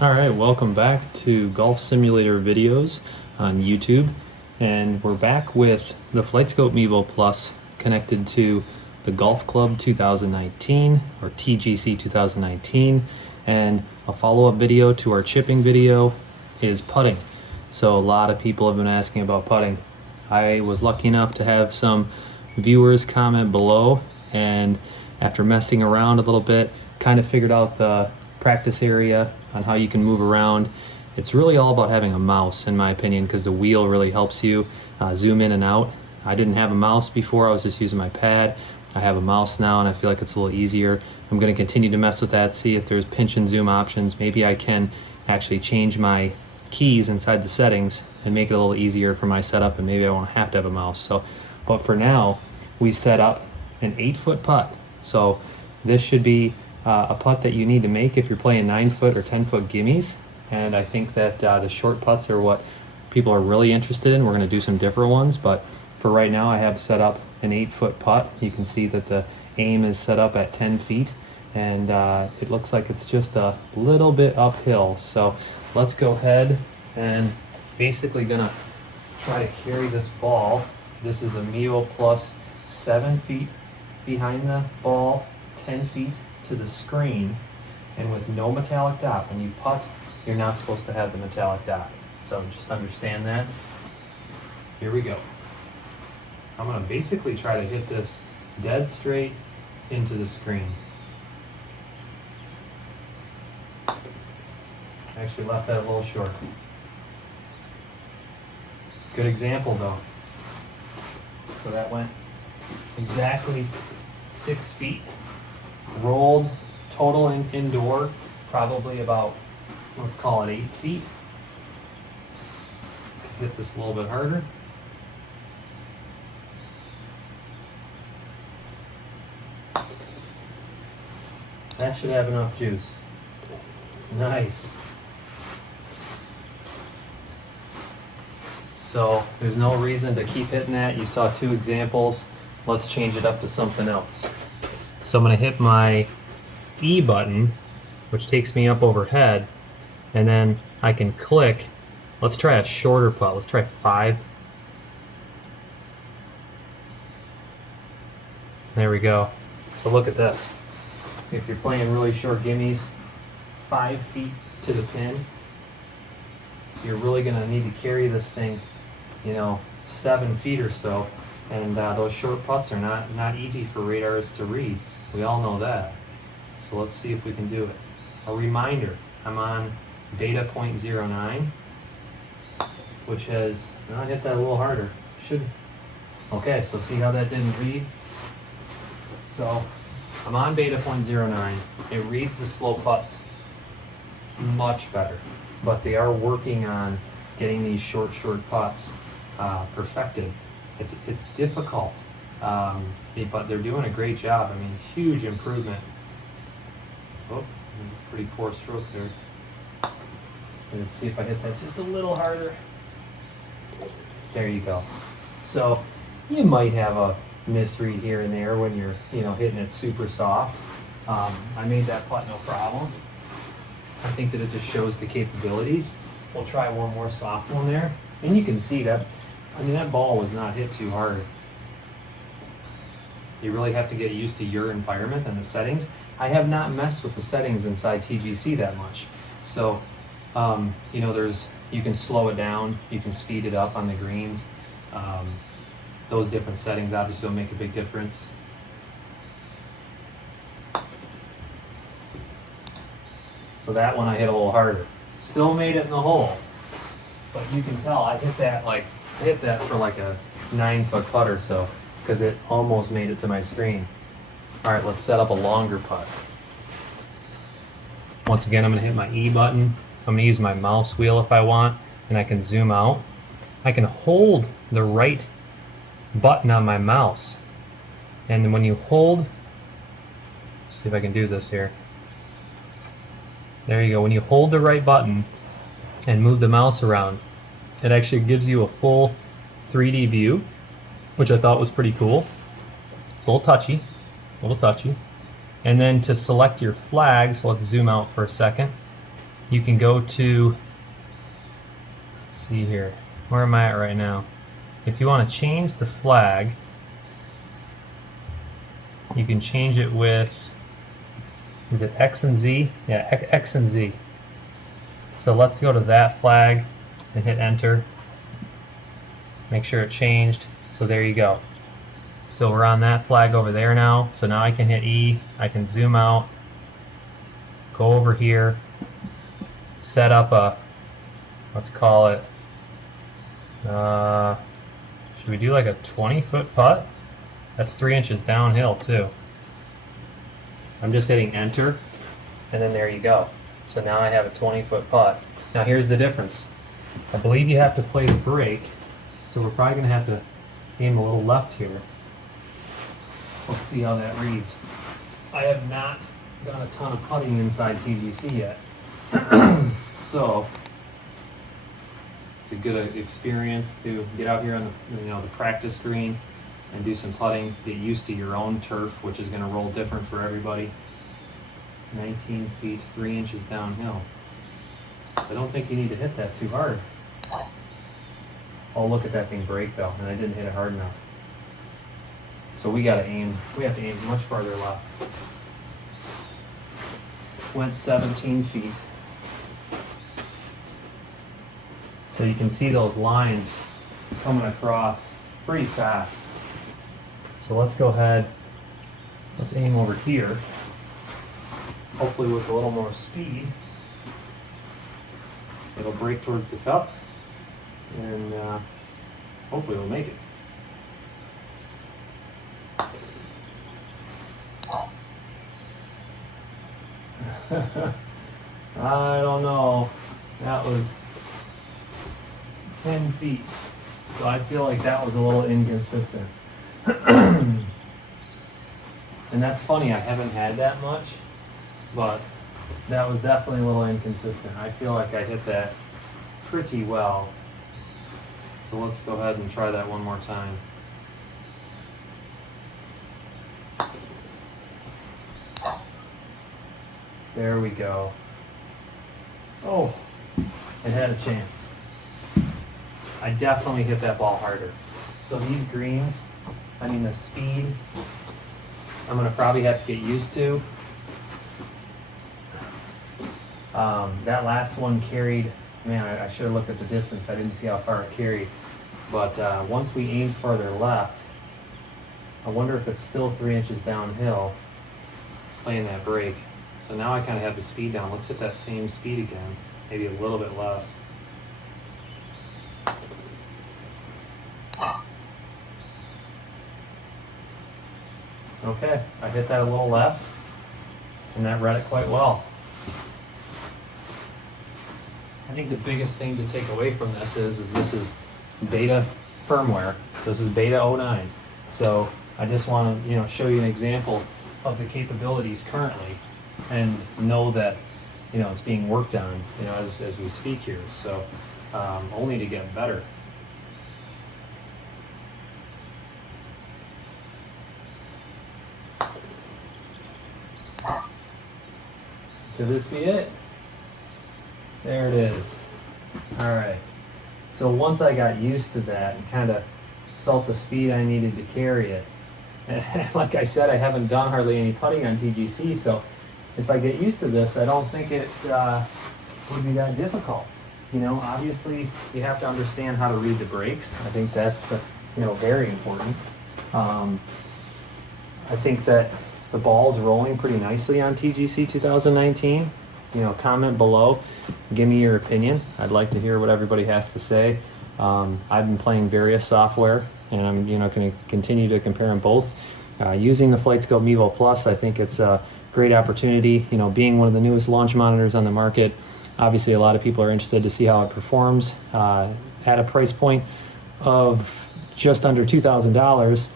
Alright, welcome back to Golf Simulator videos on YouTube, and we're back with the Flightscope MEVO Plus connected to the Golf Club 2019 or TGC 2019, and a follow-up video to our chipping video is putting. So a lot of people have been asking about putting. I was lucky enough to have some viewers comment below, and after messing around a little bit, kind of figured out the practice area on how you can move around. It's really all about having a mouse, in my opinion, because the wheel really helps you zoom in and out. I didn't have a mouse before, I was just using my pad. I have a mouse now and I feel like it's a little easier. I'm going to continue to mess with that, see if there's pinch and zoom options. Maybe I can actually change my keys inside the settings and make it a little easier for my setup, and maybe I won't have to have a mouse. So, but for now, we set up an 8-foot putt. So this should be a putt that you need to make if you're playing 9-foot or 10-foot gimmies, and I think that the short putts are what people are really interested in. We're going to do some different ones, but for right now I have set up an 8-foot putt. You can see that the aim is set up at 10 feet, and it looks like it's just a little bit uphill. So let's go ahead and basically gonna try to carry this ball. This is a MEVO Plus, 7 feet behind the ball, 10 feet to the screen, and with no metallic dot. When you putt, you're not supposed to have the metallic dot. So just understand that. Here we go. I'm gonna basically try to hit this dead straight into the screen. Actually left that a little short. Good example though. So that went exactly 6 feet. Rolled total indoor, probably about, let's call it 8 feet. Hit this a little bit harder. That should have enough juice. Nice. So there's no reason to keep hitting that. You saw 2 examples. Let's change it up to something else. So I'm going to hit my E button, which takes me up overhead, and then I can click. Let's try a shorter putt. Let's try 5. There we go. So look at this. If you're playing really short gimmies, 5 feet to the pin. So you're really going to need to carry this thing, 7 feet or so. And those short putts are not easy for radars to read. We all know that. So let's see if we can do it. A reminder, I'm on beta 0.09, which has, I hit that a little harder. Okay, so see how that didn't read? So I'm on beta 0.09. It reads the slow putts much better, but they are working on getting these short putts perfected. It's difficult, but they're doing a great job. I mean, huge improvement. Oh, pretty poor stroke there. Let's see if I hit that just a little harder. There you go. So you might have a misread here and there when you're, hitting it super soft. I made that putt no problem. I think that it just shows the capabilities. We'll try one more soft one there, and you can see that. I mean, that ball was not hit too hard. You really have to get used to your environment and the settings. I have not messed with the settings inside TGC that much. So, you can slow it down, you can speed it up on the greens. Those different settings obviously will make a big difference. So that one I hit a little harder. Still made it in the hole. But you can tell I hit that for like a 9-foot putt or so, because it almost made it to my screen. All right, let's set up a longer putt. Once again, I'm going to hit my E button. I'm going to use my mouse wheel if I want, and I can zoom out. I can hold the right button on my mouse, and then when you hold, see if I can do this here. There you go. When you hold the right button and move the mouse around, it actually gives you a full 3D view, which I thought was pretty cool. It's a little touchy. And then to select your flags, let's zoom out for a second. you can go to, let's see here, where am I at right now? If you want to change the flag, you can change it with, is it X and Z? Yeah, X and Z. So let's go to that flag and hit enter. Make sure it changed. So there you go. So we're on that flag over there now. So now I can hit E, I can zoom out, go over here, set up a, let's call it, should we do like a 20-foot putt? That's 3 inches downhill too. I'm just hitting enter, and then there you go. So now I have a 20-foot putt. Now here's the difference. I believe you have to play the break, so we're probably going to have to aim a little left here. Let's see how that reads. I have not done a ton of putting inside TGC yet. So it's a good experience to get out here on the practice green and do some putting, get used to your own turf, which is going to roll different for everybody. 19 feet, 3 inches downhill. I don't think you need to hit that too hard. Oh, look at that thing break though, and I didn't hit it hard enough. So we have to aim much farther left. Went 17 feet. So you can see those lines coming across pretty fast. So let's go ahead, let's aim over here, hopefully with a little more speed. It'll break towards the cup, and hopefully we'll make it. I don't know, that was 10 feet, so I feel like that was a little inconsistent. And that's funny, I haven't had that much, but that was definitely a little inconsistent. I feel like I hit that pretty well. So let's go ahead and try that one more time. There we go. Oh, it had a chance. I definitely hit that ball harder. So these greens, I mean the speed, I'm gonna probably have to get used to. That last one carried, man, I should have looked at the distance. I didn't see how far it carried. But once we aim further left, I wonder if it's still 3 inches downhill playing that break. So now I kind of have the speed down. Let's hit that same speed again, maybe a little bit less. Okay, I hit that a little less, and that read it quite well. I think the biggest thing to take away from this is this is beta firmware. So this is beta 09. So I just want to show you an example of the capabilities currently, and know that it's being worked on as we speak here. So only to get better. Could this be it? There it is. All right. So once I got used to that and kind of felt the speed I needed to carry it, and like I said, I haven't done hardly any putting on TGC, so if I get used to this, I don't think it would be that difficult. Obviously you have to understand how to read the brakes. I think that's very important. I think that the ball's rolling pretty nicely on TGC 2019. Comment below, give me your opinion. I'd like to hear what everybody has to say. I've been playing various software, and I'm going to continue to compare them both. Using the Flightscope MEVO Plus, I think it's a great opportunity. Being one of the newest launch monitors on the market, obviously a lot of people are interested to see how it performs at a price point of just under $2,000.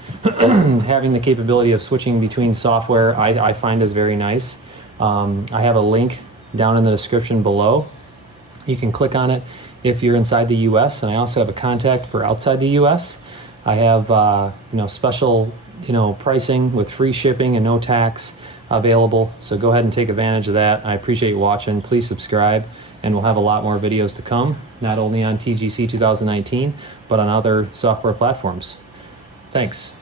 Having the capability of switching between software, I find is very nice. I have a link down in the description below. You can click on it if you're inside the US, and I also have a contact for outside the US. I have special pricing with free shipping and no tax available. So go ahead and take advantage of that. I appreciate you watching. Please subscribe, and we'll have a lot more videos to come, not only on TGC 2019, but on other software platforms. Thanks.